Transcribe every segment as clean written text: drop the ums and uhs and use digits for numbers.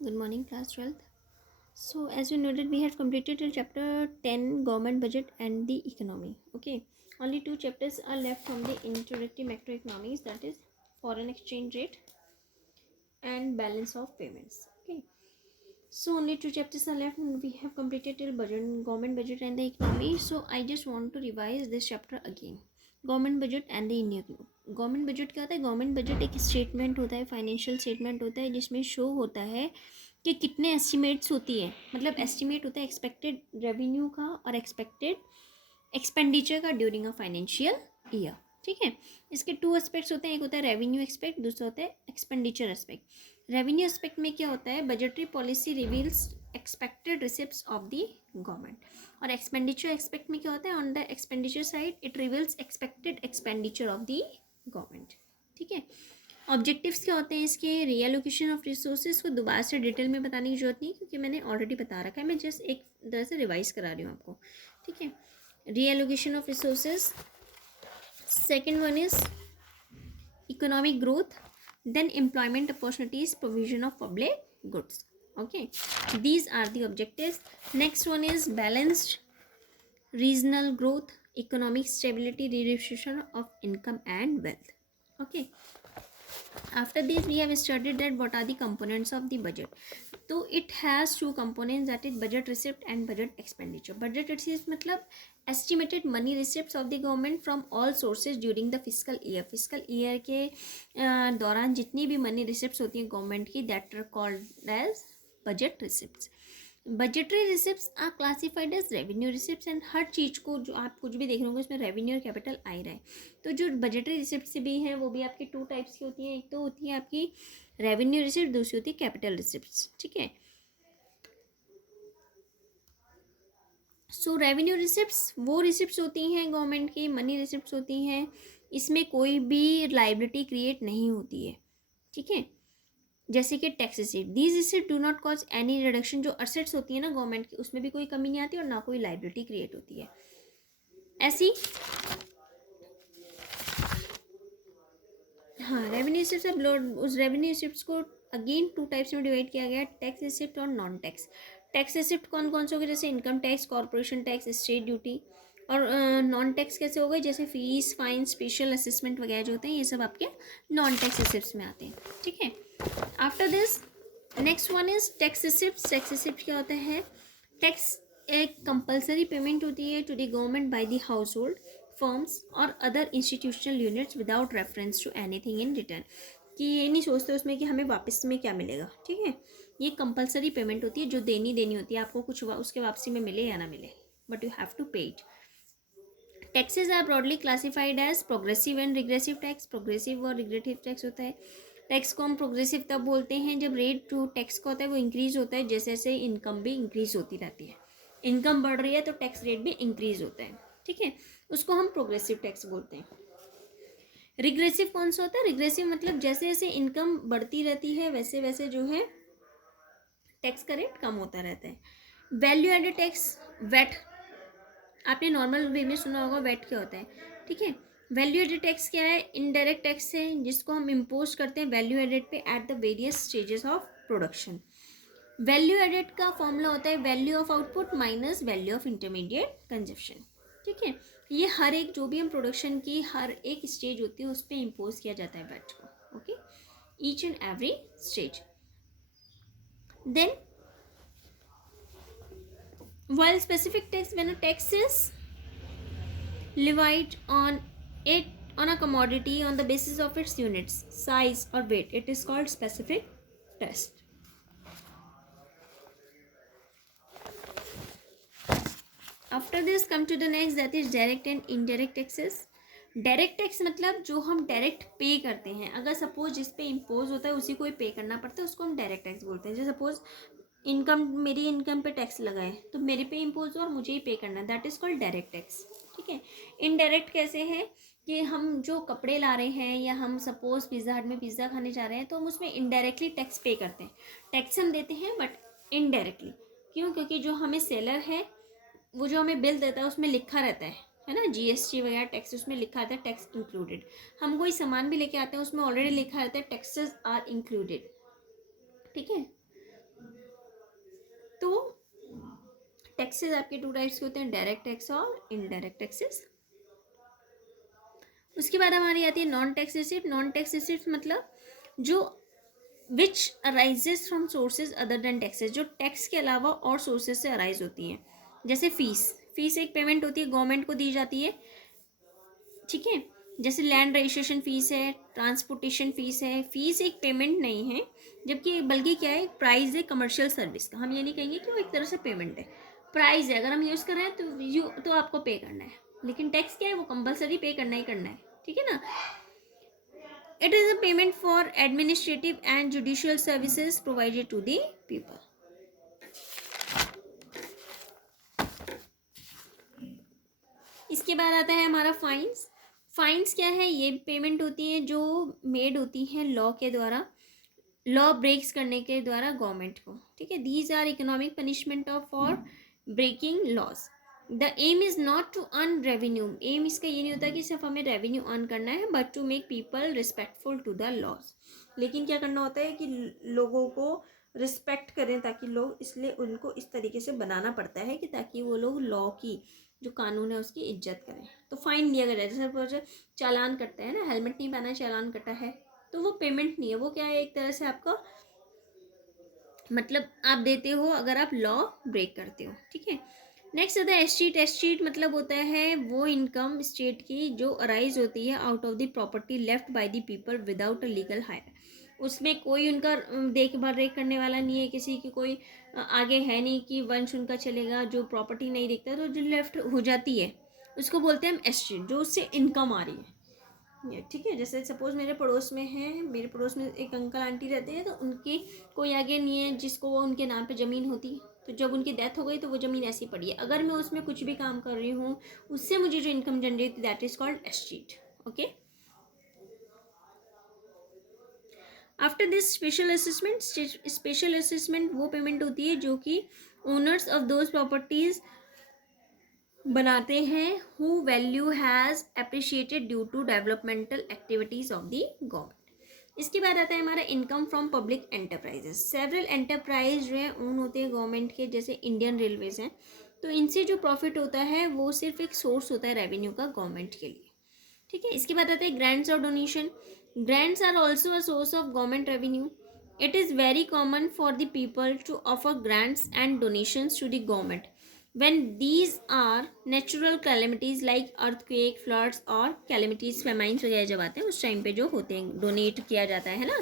Good morning, class 12th. So, as you noted, we have completed till chapter 10, government budget and the economy. Okay, only two chapters are left from the introductory macroeconomics, that is foreign exchange rate and balance of payments. Okay, so only two chapters are left and we have completed till budget, government budget and the economy. So, I just want to revise this chapter again. Government budget and the Indian government budget क्या होता है? Government budget एक statement होता है, financial statement होता है, जिसमें show होता है कि कितने एस्टिमेट्स होती है, मतलब एस्टिमेट होता है एक्सपेक्टेड रेवेन्यू का और एक्सपेक्टेड एक्सपेंडिचर का ड्यूरिंग अ फाइनेंशियल ईयर। ठीक है, इसके टू एस्पेक्ट्स होते हैं, एक होता है रेवेन्यू एस्पेक्ट, दूसरा होता है एक्सपेंडिचर एस्पेक्ट। रेवेन्यू एस्पेक्ट में क्या होता है? Budgetary policy reveals expected receipts of the government. और एक्सपेंडिचर एक्सपेक्ट में क्या होता है? On the expenditure side it reveals expected expenditure of the government. ठीक है, ऑब्जेक्टिव्स क्या होते हैं इसके? रीएलोकेशन ऑफ रिसोर्सेज को दोबारा से डिटेल में बताने की जरूरत नहीं, क्योंकि मैंने ऑलरेडी बता रखा है, मैं जस्ट एक तरह से रिवाइज करा रही हूँ आपको। ठीक है, reallocation of resources, second one is economic growth, then employment opportunities, provision of public goods. Okay, these are the objectives. Next one is balanced regional growth, economic stability, redistribution of income and wealth. Okay, after this we have studied that what are the components of the budget. So it has two components, that is budget receipt and budget expenditure. Budget receipt मतलब estimated money receipts of the government from all sources during the fiscal year. Fiscal year के दौरान जितनी भी money receipts होती हैं government की, that are called as budget receipts. Budgetary receipts are classified as revenue receipts, and हर चीज़ को जो आप कुछ भी देख रहे होंगे उसमें रेवेन्यू और कैपिटल आ ही रहा है। तो जो बजटरी रिसिप्ट्स भी हैं वो भी आपकी टू टाइप्स की होती हैं, एक तो होती है आपकी रेवेन्यू रिसिप्ट, दूसरी होती है कैपिटल रिसिप्ट्स। ठीक है, सो रेवेन्यू रिसिप्ट्स वो रिसिप्ट्स होती हैं गवर्नमेंट की, मनी रिसिप्ट्स होती हैं, इसमें कोई भी लाइबिलिटी क्रिएट नहीं होती है। ठीक है, जैसे कि tax receipt, these receipt do not cause any reduction. जो असेट्स होती है ना गवर्नमेंट की, उसमें भी कोई कमी नहीं आती और ना कोई लाइबिलिटी क्रिएट होती है। ऐसी हाँ, रेवेन्यू रिसिप्ट उस रेवेन्यू रिसिप्ट को अगेन टू टाइप्स में डिवाइड किया गया, टैक्स रिसिप्ट और नॉन टैक्स। टैक्स रिसिप्ट कौन कौन से हो गए? जैसे income tax, corporation tax, state duty. और नॉन टैक्स कैसे हो गए? जैसे फीस, फाइन, स्पेशल असेसमेंट वगैरह जो होते हैं, ये सब आपके नॉन टैक्स रिसिप्ट्स में आते हैं। ठीक है, after this next one is tax receipt. Tax receipt क्या होता है? टैक्स एक कंपल्सरी पेमेंट होती है to the government by the household, firms और other institutional units without reference to anything in return. कि ये नहीं सोचते उसमें कि हमें वापस में क्या मिलेगा। ठीक है, ये कंपल्सरी पेमेंट होती है जो देनी होती है आपको, कुछ उसके वापसी में मिले या ना मिले, but you have to pay it. Taxes are broadly classified as progressive and regressive tax. Progressive और रिग्रेसिव टैक्स होता है। टैक्स को हम प्रोग्रेसिव तब बोलते हैं जब रेट जो टैक्स का होता है वो इंक्रीज होता है जैसे जैसे इनकम भी इंक्रीज होती रहती है। इनकम बढ़ रही है तो टैक्स रेट भी इंक्रीज होता है। ठीक है, उसको हम प्रोग्रेसिव टैक्स बोलते हैं। रिग्रेसिव कौन सा होता है? रिग्रेसिव मतलब जैसे जैसे इनकम बढ़ती रहती है वैसे वैसे जो है टैक्स का रेट कम होता रहता है। वैल्यू एडेड टैक्स, वैट, आपने नॉर्मल वे में सुना होगा वैट क्या होता है। ठीक है, वैल्यू एडेड टैक्स क्या है? इनडायरेक्ट टैक्स है जिसको हम इम्पोज करते हैं वैल्यू एडेड पे at the various stages of production. Value added का फॉर्मूला होता है value of output minus value of intermediate consumption. ठीक है, ये हर एक जो भी हम प्रोडक्शन की हर एक स्टेज होती है उस पर इम्पोज किया जाता है वैट को। Okay, each and every stage. Then while specific tax, when a tax is levied on it on a commodity on the basis of its units, size or weight, it is called specific tax. After this come to the next, that is direct and indirect taxes. Direct tax मतलब जो हम direct पे करते हैं, अगर suppose जिस पे impose होता है उसी को ही पे करना पड़ता है, उसको हम डायरेक्ट टैक्स बोलते हैं। जैसे सपोज इनकम, मेरी इनकम पे टैक्स लगा है तो मेरे पे इम्पोज हो और मुझे ही पे करना है, that is called direct tax. ठीक है, इनडायरेक्ट कैसे है कि हम जो कपड़े ला रहे हैं या हम सपोज पिज़्ज़ा हट में पिज़्ज़ा खाने जा रहे हैं तो हम उसमें इनडायरेक्टली टैक्स पे करते हैं। टैक्स हम देते हैं बट इनडायरेक्टली। क्यों? क्योंकि जो हमें सेलर है वो जो हमें बिल देता है उसमें लिखा रहता है ना, जीएसटी वगैरह टैक्स, उसमें लिखा रहता है टैक्स इंक्लूडेड। हम कोई सामान भी लेके आते हैं उसमें ऑलरेडी लिखा रहता है टैक्सेस आर इंक्लूडेड। ठीक है, तो टैक्सेस आपके टू टाइप्स के होते हैं, डायरेक्ट टैक्स और इनडायरेक्ट टैक्सेस। उसके बाद हमारी आती है non tax receipt. Non tax receipt मतलब जो which arises from sources other than taxes, जो टैक्स के अलावा और सोर्सेज से अराइज होती हैं। जैसे फीस, फीस एक पेमेंट होती है, गवर्नमेंट को दी जाती है, ठीक है। जैसे लैंड रजिस्ट्रेशन फीस है, ट्रांसपोर्टेशन फीस है। फीस एक पेमेंट नहीं है, जबकि बल्कि क्या है, प्राइस है कमर्शियल सर्विस का। हम ये नहीं कहेंगे कि वो एक तरह से पेमेंट है, प्राइस है। अगर हम यूज़ कर रहे हैं तो आपको पे करना है, लेकिन टैक्स क्या है, वो कंपलसरी पे करना ही करना है, ठीक है ना। It is a payment for administrative and judicial services provided to the people. इसके बाद आता है हमारा फाइन्स। फाइन्स क्या है, ये पेमेंट होती है जो मेड होती है लॉ के द्वारा, लॉ ब्रेक्स करने के द्वारा गवर्नमेंट को, ठीक है। These are economic punishment of for breaking laws. The aim is not to earn revenue. Aim इसका ये नहीं होता कि सिर्फ हमें रेवेन्यू अर्न करना है, but to make people respectful to the laws. लेकिन क्या करना होता है कि लोगों को रिस्पेक्ट करें, ताकि लोग, इसलिए उनको इस तरीके से बनाना पड़ता है कि ताकि वो लोग लॉ की, जो कानून है उसकी इज्जत करें। तो फाइन लिया गया, जैसे चालान कटता है ना, हेलमेट नहीं पहना, चालान कटा है, तो वो पेमेंट नहीं है, वो क्या है, एक तरह से आपका मतलब आप देते हो अगर आप लॉ ब्रेक करते हो, ठीक है। नेक्स्ट होता है एस्टीट। एस्टीट मतलब होता है वो इनकम स्टेट की जो अराइज होती है out of the property left by the people without a legal higher. उसमें कोई उनका देखभाल रेख करने वाला नहीं है, किसी की कोई आगे है नहीं कि वंश उनका चलेगा, जो प्रॉपर्टी नहीं देखता, तो जो लेफ्ट हो जाती है उसको बोलते हैं हम एस्टीट, जो उससे इनकम आ रही है, ठीक है। जैसे सपोज मेरे पड़ोस में है, मेरे पड़ोस में एक अंकल आंटी रहते हैं, तो उनकी कोई आगे नहीं है जिसको वो उनके नाम पे ज़मीन होती, तो जब उनकी डेथ हो गई तो वो ज़मीन ऐसी पड़ी है। अगर मैं उसमें कुछ भी काम कर रही हूँ, उससे मुझे जो income generate, that is called estate, okay. After this special assessment, special assessment वो पेमेंट होती है जो कि ओनर्स ऑफ दोज प्रॉपर्टीज़ बनाते हैं who value has appreciated due to developmental activities of the government. इसके बाद आता है हमारा income from public enterprises. Several enterprise जो है ओन होते हैं गवर्नमेंट के, जैसे इंडियन रेलवेज हैं, तो इनसे जो प्रॉफिट होता है वो सिर्फ एक सोर्स होता है रेवेन्यू का गवर्नमेंट के लिए, ठीक है। इसके बाद आता है ग्रांट्स और donation. Grants are also a source of government revenue. It is very common for the people to offer grants and donations to the government when these are natural calamities like earthquake, floods और calamities, famines वगैरह जब आते हैं उस time पे जो होते हैं, डोनेट किया जाता है ना।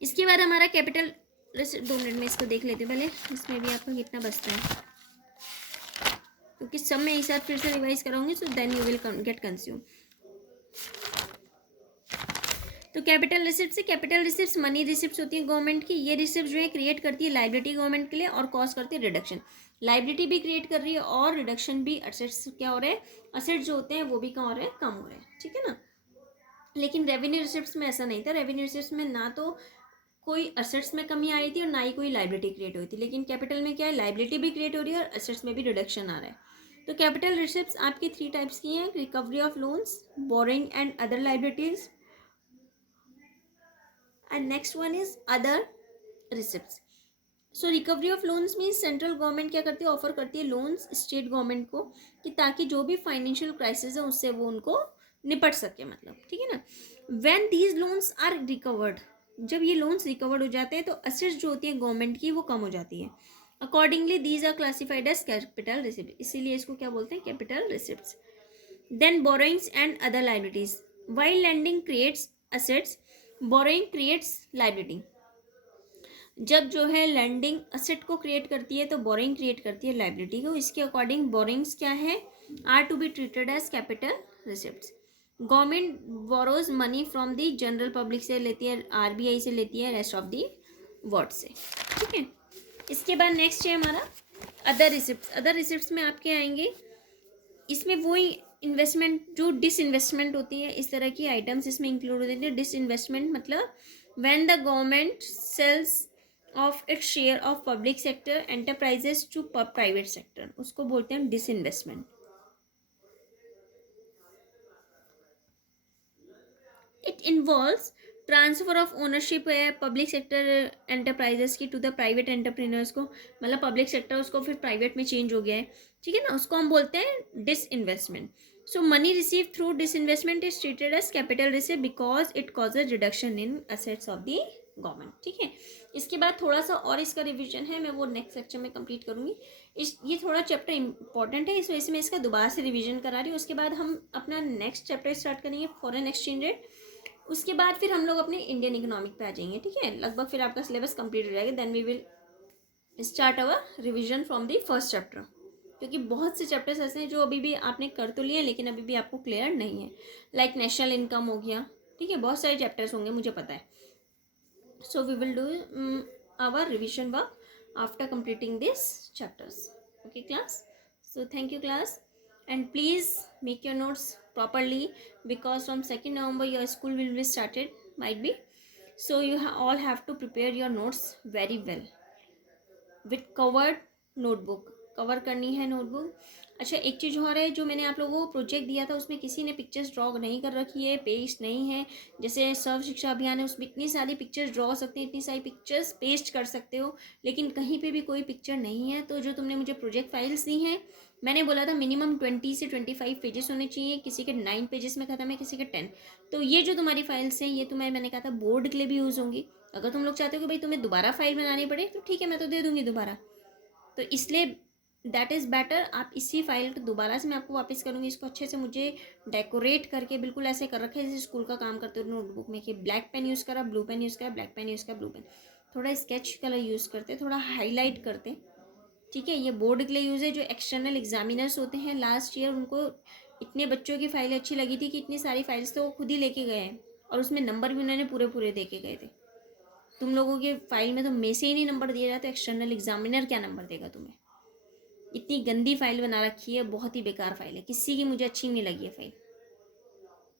इसके बाद हमारा कैपिटल, 2 मिनट में इसको देख लेते हैं पहले, इसमें भी आपका कितना बचता है, क्योंकि सब मैं एक साथ फिर से रिवाइज कराऊंगी, so then you will get consume. तो कैपिटल रिसिप्ट से, कैपिटल रिसिप्ट मनी रिसिप्ट होती है गवर्नमेंट की। ये रिसिप्ट जो है क्रिएट करती है लाइबिलिटी गवर्नमेंट के लिए और कॉस्ट करती है रिडक्शन। लाइबिलिटी भी क्रिएट कर रही है और रिडक्शन भी, असेट्स क्या हो रहे हैं, असेट्स जो होते हैं वो भी क्या हो रहे हैं, कम हो रहे हैं, ठीक है ना। लेकिन रेवेन्यू रिसिप्ट में ऐसा नहीं था। रेवेन्यू रिसिप्ट में ना तो कोई असेट्स में कमी आई थी और ना ही कोई लाइबिलिटी क्रिएट हुई थी। लेकिन कैपिटल में क्या है, लाइबिलिटी भी क्रिएट हो रही है और असेट्स में भी रिडक्शन आ रहा है। तो कैपिटल रिसिप्ट आपकी 3 टाइप्स की हैं, recovery of loans, boring and other liabilities, and next one is other receipts. So recovery of loans means central government क्या करती है, ऑफर करती है लोन्स स्टेट गवर्नमेंट को, कि ताकि जो भी फाइनेंशियल क्राइसिस है उससे वो उनको निपट सके, मतलब, ठीक है ना। When these loans are recovered, जब ये लोन्स रिकवर्ड हो जाते हैं तो असेट्स जो होती है गवर्नमेंट की वो कम हो जाती है। Accordingly these are classified as capital receipt, इसीलिए इसको क्या बोलते हैं, capital receipts. Then borrowings and other liabilities. While lending creates assets, borrowing creates liability. जब जो है लैंडिंग असेट को क्रिएट करती है तो बोरिंग क्रिएट करती है लाइबिलिटी को। इसके अकॉर्डिंग बोरिंग्स क्या है, are to be treated as capital receipts. Government borrows money from the general public से लेती है, आरबीआई से लेती है, रेस्ट ऑफ दी वर्ल्ड से, ठीक है। इसके बाद नेक्स्ट है हमारा अदर रिसिप्ट्स। अदर रिसिप्ट्स में आपके आएंगे, इसमें वही इन्वेस्टमेंट जो डिसइन्वेस्टमेंट होती है, इस तरह की आइटम्स इसमें इंक्लूड होते हैं। डिसइन्वेस्टमेंट मतलब when the government sells off its share of public sector enterprises to private sector, उसको बोलते हैं disinvestment. It involves transfer of ownership है पब्लिक सेक्टर एंटरप्राइजेस की टू द प्राइवेट एंटरप्रेन्योर्स को, मतलब पब्लिक सेक्टर उसको फिर प्राइवेट में चेंज हो गया है, ठीक है ना, उसको हम बोलते हैं disinvestment. So money receive through disinvestment is treated as capital receive because it causes reduction in assets of the government. ठीक है, इसके बाद थोड़ा सा और इसका रिविजन है, मैं वो नेक्स्ट सेक्शन में कंप्लीट करूँगी. ये थोड़ा चैप्टर इंपॉर्टेंट है, इस वजह से मैं इसका दोबारा से रिविजन करा रही हूँ. उसके बाद हम अपना नेक्स्ट चैप्टर स्टार्ट करेंगे फॉरेन एक्सचेंज रेट. उसके बाद फिर हम लोग अपने इंडियन इकोनॉमिक पे आ जाएंगे. ठीक है, लगभग फिर आपका सिलेबस कंप्लीट हो जाएगा. Then we will start our revision from the first chapter, क्योंकि बहुत से चैप्टर्स ऐसे हैं जो अभी भी आपने कर तो लिए लेकिन अभी भी आपको क्लियर नहीं है. लाइक नेशनल इनकम हो गया, ठीक है, बहुत सारे चैप्टर्स होंगे मुझे पता है. So we will do our revision work after completing these chapters. Okay class, so thank you class, and please make your notes properly because from 2nd November your school will be started, might be, so you all have to prepare your notes very well with covered notebook. Cover करनी है notebook. अच्छा, एक चीज़ और है, जो मैंने आप लोगों को प्रोजेक्ट दिया था उसमें किसी ने पिक्चर्स ड्रॉ नहीं कर रखी है, पेस्ट नहीं है. जैसे सर्व शिक्षा अभियान है उसमें इतनी सारी पिक्चर्स ड्रॉ हो सकते हैं, इतनी सारी पिक्चर्स पेस्ट कर सकते हो, लेकिन कहीं पे भी कोई पिक्चर नहीं है. तो जो तुमने मुझे प्रोजेक्ट फाइल्स दी हैं, मैंने बोला था मिनिमम 20 से 25 पेजेस होने चाहिए, किसी के 9 पेजेस में ख़त्म है, किसी के 10. तो ये जो तुम्हारी फाइल्स हैं ये तुम्हें मैंने कहा था बोर्ड के लिए भी यूज़ होंगी. अगर तुम लोग चाहते हो कि भाई तुम्हें दोबारा फाइल बनानी पड़े तो ठीक है, मैं तो दे दूँगी दोबारा. तो इसलिए दैट इज़ बेटर, आप इसी फाइल को दोबारा से मैं आपको वापस करूँगी. इसको अच्छे से मुझे डेकोरेट करके बिल्कुल ऐसे कर रखे जैसे स्कूल का काम करते हो नोटबुक में, कि ब्लैक पेन यूज़ करा, ब्लू पेन यूज़ करा, ब्लैक पेन यूज़ करा, ब्लू पेन, थोड़ा स्केच कलर यूज़ करते, थोड़ा हाईलाइट करते. ठीक है, ये बोर्ड के लिए यूज़ है. जो एक्सटर्नल एग्जामिनर्स होते हैं लास्ट ईयर, उनको इतने बच्चों की फाइलें अच्छी लगी थी कि इतनी सारी फाइल्स तो वो खुद ही लेके गए हैं, और उसमें नंबर भी उन्होंने पूरे पूरे दे के गए थे. तुम लोगों के फाइल में तो में से ही नहीं नंबर दिया जाए तो एक्सटर्नल एग्जामिनर क्या नंबर देगा तुम्हें. इतनी गंदी फाइल बना रखी है, बहुत ही बेकार फाइल है, किसी की मुझे अच्छी नहीं लगी है फाइल.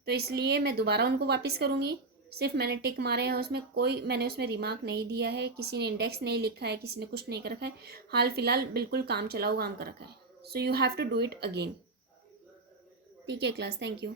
तो इसलिए मैं दोबारा उनको वापस करूँगी. सिर्फ मैंने टिक मारे हैं उसमें, कोई मैंने उसमें रिमार्क नहीं दिया है, किसी ने इंडेक्स नहीं लिखा है, किसी ने कुछ नहीं कर रखा है. हाल फिलहाल बिल्कुल काम चलाओ काम कर रखा है. So you have to do it again. ठीक है क्लास, थैंक यू.